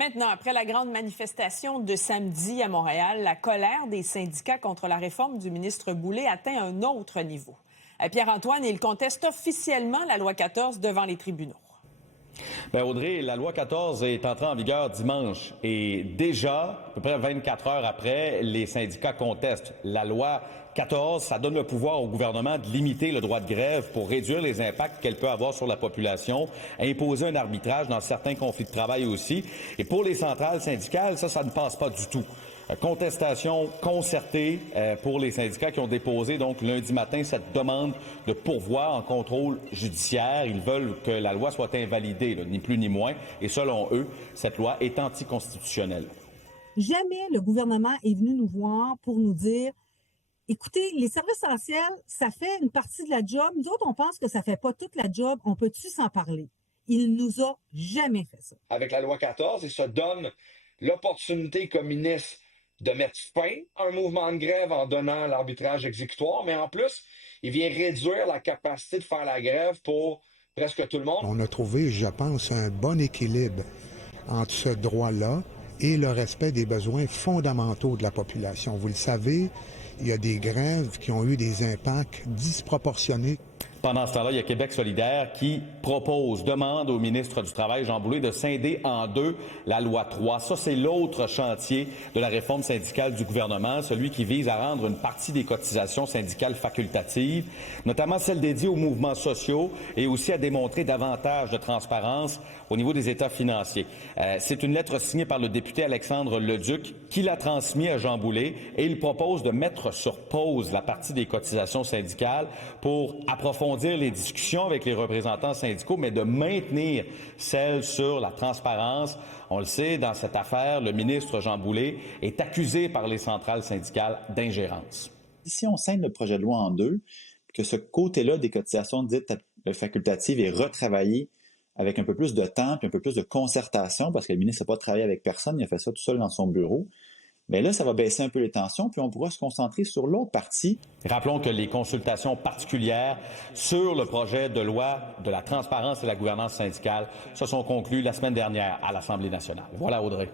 Maintenant, après la grande manifestation de samedi à Montréal, la colère des syndicats contre la réforme du ministre Boulay atteint un autre niveau. Pierre-Antoine, il conteste officiellement la loi 14 devant les tribunaux. Bien, Audrey, la loi 14 est entrée en vigueur dimanche et déjà, à peu près 24 heures après, les syndicats contestent. La loi 14, ça donne le pouvoir au gouvernement de limiter le droit de grève pour réduire les impacts qu'elle peut avoir sur la population, imposer un arbitrage dans certains conflits de travail aussi. Et pour les centrales syndicales, ça ne passe pas du tout. Contestation concertée pour les syndicats qui ont déposé donc lundi matin cette demande de pourvoi en contrôle judiciaire. Ils veulent que la loi soit invalidée, là, ni plus ni moins. Et selon eux, cette loi est anticonstitutionnelle. Jamais le gouvernement est venu nous voir pour nous dire « Écoutez, les services essentiels, ça fait une partie de la job. Nous autres, on pense que ça fait pas toute la job. On peut-tu s'en parler? » Il nous a jamais fait ça. Avec la loi 14, il se donne l'opportunité comme ministre de mettre fin à un mouvement de grève en donnant l'arbitrage exécutoire, mais en plus, il vient réduire la capacité de faire la grève pour presque tout le monde. On a trouvé, je pense, un bon équilibre entre ce droit-là et le respect des besoins fondamentaux de la population. Vous le savez, il y a des grèves qui ont eu des impacts disproportionnés. Pendant ce temps-là, il y a Québec solidaire qui demande au ministre du Travail, Jean Boulay, de scinder en deux la loi 3. Ça, c'est l'autre chantier de la réforme syndicale du gouvernement, celui qui vise à rendre une partie des cotisations syndicales facultatives, notamment celles dédiées aux mouvements sociaux et aussi à démontrer davantage de transparence au niveau des états financiers. C'est une lettre signée par le député Alexandre Leduc qui l'a transmis à Jean Boulay et il propose de mettre sur pause la partie des cotisations syndicales pour approfondir les discussions avec les représentants syndicaux, mais de maintenir celle sur la transparence. On le sait, dans cette affaire, le ministre Jean Boulay est accusé par les centrales syndicales d'ingérence. Si on scinde le projet de loi en deux, que ce côté-là des cotisations dites facultatives est retravaillé avec un peu plus de temps puis un peu plus de concertation, parce que le ministre n'a pas travaillé avec personne, il a fait ça tout seul dans son bureau, mais là, ça va baisser un peu les tensions, puis on pourra se concentrer sur l'autre partie. Rappelons que les consultations particulières sur le projet de loi de la transparence et la gouvernance syndicale se sont conclues la semaine dernière à l'Assemblée nationale. Voilà, Audrey.